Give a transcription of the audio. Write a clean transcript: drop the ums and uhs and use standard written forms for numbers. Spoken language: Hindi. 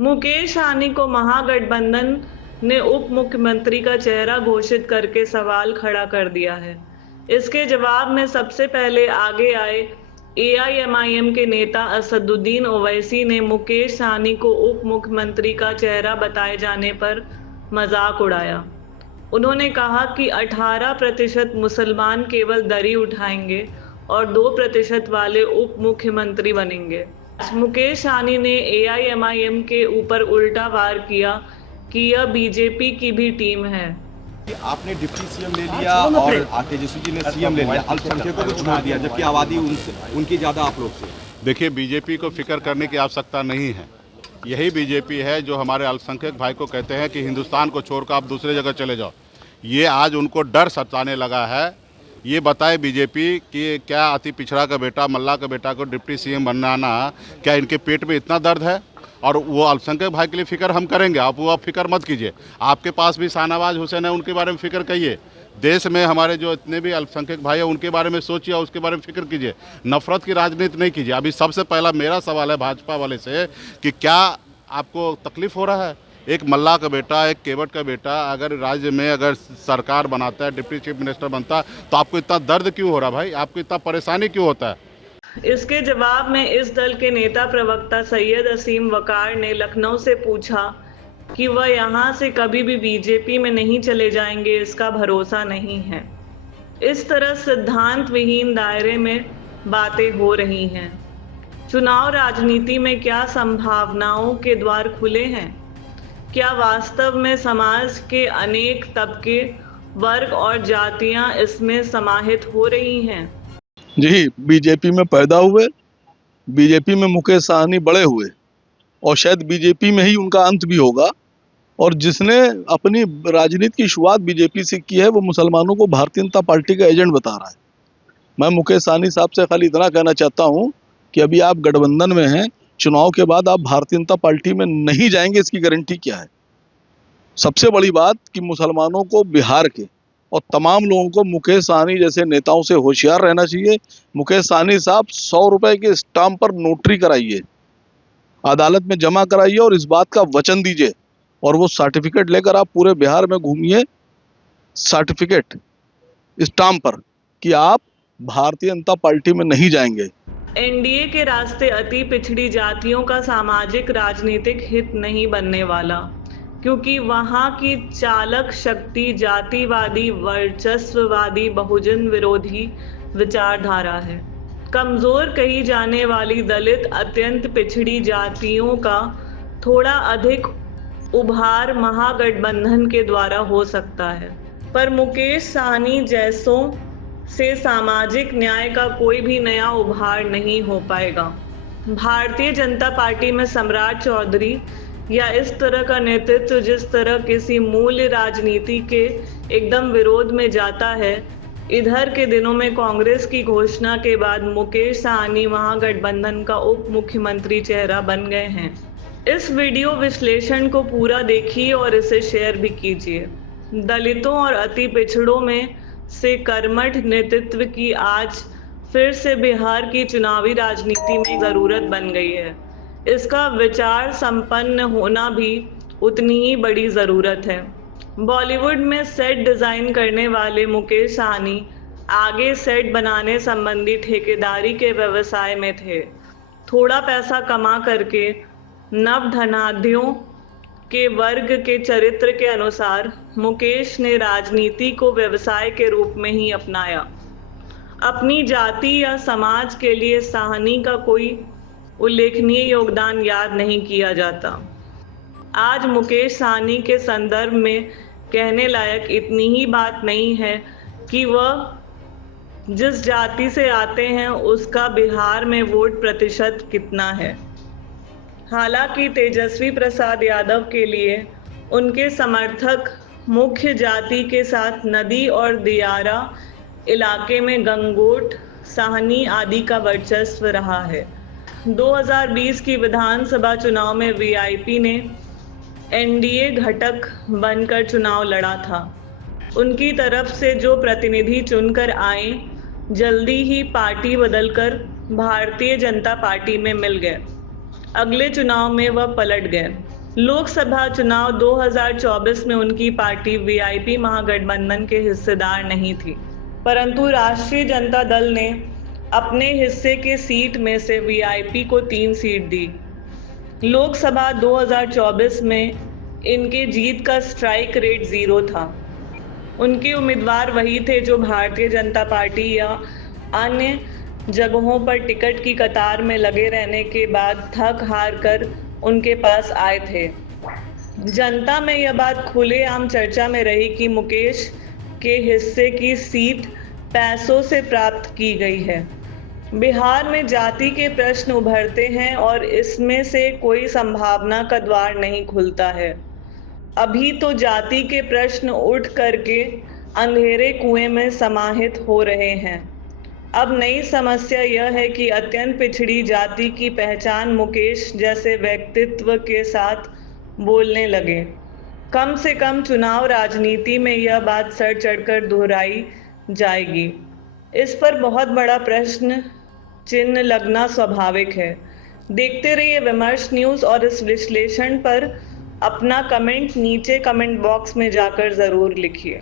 मुकेश सहनी को महागठबंधन ने उप मुख्यमंत्री का चेहरा घोषित करके सवाल खड़ा कर दिया है। इसके जवाब में सबसे पहले आगे आए एआईएमआईएम के नेता असदुद्दीन ओवैसी ने मुकेश सहनी को उप मुख्यमंत्री का चेहरा बताए जाने पर मजाक उड़ाया। उन्होंने कहा कि 18% मुसलमान केवल दरी उठाएंगे और 2% वाले उप मुख्यमंत्री बनेंगे। मुकेश सहनी ने एआईएमआईएम के ऊपर उल्टा वार किया कि यह बीजेपी की भी टीम है। आपने डिप्टी सीएम ले लिया और तेजस्वी जी ने सीएम ले लिया, अल्पसंख्यकों को छोड़ दिया, जबकि आबादी उनकी ज्यादा आप लोग से। देखिए, बीजेपी को फिक्र करने की आवश्यकता नहीं है। यही बीजेपी है जो हमारे अल्पसंख्यक भाई को कहते हैं कि हिंदुस्तान को छोड़कर आप दूसरे जगह चले जाओ। ये आज उनको डर सताने लगा है। ये बताए बीजेपी कि क्या अति पिछड़ा का बेटा, मल्ला का बेटा को डिप्टी सीएम बनाना, क्या इनके पेट में इतना दर्द है? और वो अल्पसंख्यक भाई के लिए फिक्र हम करेंगे, आप फिक्र मत कीजिए। आपके पास भी शाहनवाज हुसैन है, उनके बारे में फिक्र करिए। देश में हमारे जो इतने भी अल्पसंख्यक भाई हैं उनके बारे में सोचिए और उसके बारे में फिक्र कीजिए। नफरत की राजनीति नहीं कीजिए। अभी सबसे पहला मेरा सवाल है भाजपा वाले से कि क्या आपको तकलीफ हो रहा है? एक मल्ला का बेटा, एक केवट का बेटा अगर राज्य में अगर सरकार बनाता है, डिप्टी चीफ मिनिस्टर बनता है, तो आपको इतना दर्द क्यों हो रहा है भाई? आपको इतना परेशानी क्यों होता है? इसके जवाब में इस दल के नेता प्रवक्ता सैयद असीम वकार ने लखनऊ से पूछा कि वह यहां से कभी भी बीजेपी में नहीं चले जाएंगे, इसका भरोसा नहीं है। इस तरह सिद्धांत विहीन दायरे में बातें हो रही हैं। चुनाव राजनीति में क्या संभावनाओं के द्वार खुले हैं? क्या वास्तव में समाज के अनेक तबके, वर्ग और जातियां इसमें समाहित हो रही हैं? जी, बीजेपी में पैदा हुए, बीजेपी में मुकेश सहनी बड़े हुए और शायद बीजेपी में ही उनका अंत भी होगा। और जिसने अपनी राजनीति की शुरुआत बीजेपी से की है वो मुसलमानों को भारतीय जनता पार्टी का एजेंट बता रहा है। मैं मुकेश सहनी साहब से खाली इतना कहना चाहता हूं कि अभी आप गठबंधन में हैं, चुनाव के बाद आप भारतीय जनता पार्टी में नहीं जाएंगे, इसकी गारंटी क्या है? सबसे बड़ी बात कि मुसलमानों को, बिहार के और तमाम लोगों को मुकेश सहनी जैसे नेताओं से होशियार रहना चाहिए। मुकेश सहनी साहब 100 रुपए के स्टाम्प पर नोटरी कराइए, अदालत में जमा कराइए और इस बात का वचन दीजिए और वो सर्टिफिकेट लेकर आप पूरे बिहार में घूमिए, सर्टिफिकेट स्टाम्प पर, कि आप भारतीय जनता पार्टी में नहीं जाएंगे। एनडीए के रास्ते अति पिछड़ी जातियों का सामाजिक राजनीतिक हित नहीं बनने वाला, क्योंकि वहां की चालक शक्ति जातिवादी, वर्चस्ववादी, बहुजन विरोधी विचारधारा है। कमजोर कही जाने वाली दलित, अत्यंत पिछड़ी जातियों का थोड़ा अधिक उभार महागठबंधन के द्वारा हो सकता है, पर मुकेश सहनी जैसों से सामाजिक न्याय का कोई भी नया उभार नहीं हो पाएगा। भारतीय जनता पार्टी में सम्राट चौधरी या इस तरह का नेतृत्व जिस तरह किसी मूल्य राजनीति के एकदम विरोध में जाता है, इधर के दिनों में कांग्रेस की घोषणा के बाद मुकेश सहनी महागठबंधन का उप मुख्यमंत्री चेहरा बन गए हैं। इस वीडियो विश्लेषण को पूरा देखिए और इसे शेयर भी कीजिए। दलितों और अति पिछड़ों में से कर्मठ नेतृत्व की आज फिर से बिहार की चुनावी राजनीति में जरूरत बन गई है। इसका विचार संपन्न होना भी उतनी ही बड़ी जरूरत है। बॉलीवुड में सेट डिजाइन करने वाले मुकेश सहनी आगे सेट बनाने संबंधी ठेकेदारी के व्यवसाय में थे। थोड़ा पैसा कमा करके नवधनाढ्यों के वर्ग के चरित्र के अनुसार मुकेश ने राजनीति को व्यवसाय के रूप में ही अपनाया। अपनी जाति या समाज के लिए सहनी का कोई उल्लेखनीय योगदान याद नहीं किया जाता। आज मुकेश सहनी के संदर्भ में कहने लायक इतनी ही बात नहीं है कि वह जिस जाति से आते हैं उसका बिहार में वोट प्रतिशत कितना है। हालांकि तेजस्वी प्रसाद यादव के लिए उनके समर्थक मुख्य जाति के साथ नदी और दियारा इलाके में गंगोट, सहनी आदि का वर्चस्व रहा है। 2020 की विधानसभा चुनाव में वीआईपी ने एनडीए घटक बनकर चुनाव लड़ा था। उनकी तरफ से जो प्रतिनिधि चुनकर आए, जल्दी ही पार्टी बदलकर भारतीय जनता पार्टी में मिल गए। अगले चुनाव में वह पलट गए। लोकसभा चुनाव 2024 में उनकी पार्टी वीआईपी महागठबंधन के हिस्सेदार नहीं थी, परंतु राष्ट्रीय जनता दल ने अपने हिस्से के सीट में से वीआईपी को 3 सीट दी। लोकसभा 2024 में इनके जीत का स्ट्राइक रेट 0 था। उनके उम्मीदवार वही थे जो भारतीय जनता पार्टी या अन्य जगहों पर टिकट की कतार में लगे रहने के बाद थक हार कर उनके पास आए थे। जनता में यह बात खुलेआम चर्चा में रही कि मुकेश के हिस्से की सीट पैसों से प्राप्त की गई है। बिहार में जाति के प्रश्न उभरते हैं और इसमें से कोई संभावना का द्वार नहीं खुलता है। अभी तो जाति के प्रश्न उठ करके अंधेरे कुएं में समाहित हो रहे हैं। अब नई समस्या यह है कि अत्यंत पिछड़ी जाति की पहचान मुकेश जैसे व्यक्तित्व के साथ बोलने लगे। कम से कम चुनाव राजनीति में यह बात सर चढ़कर दोहराई जाएगी। इस पर बहुत बड़ा प्रश्न चिन्ह लगना स्वाभाविक है। देखते रहिए विमर्श न्यूज़ और इस विश्लेषण पर अपना कमेंट नीचे कमेंट बॉक्स में जाकर ज़रूर लिखिए।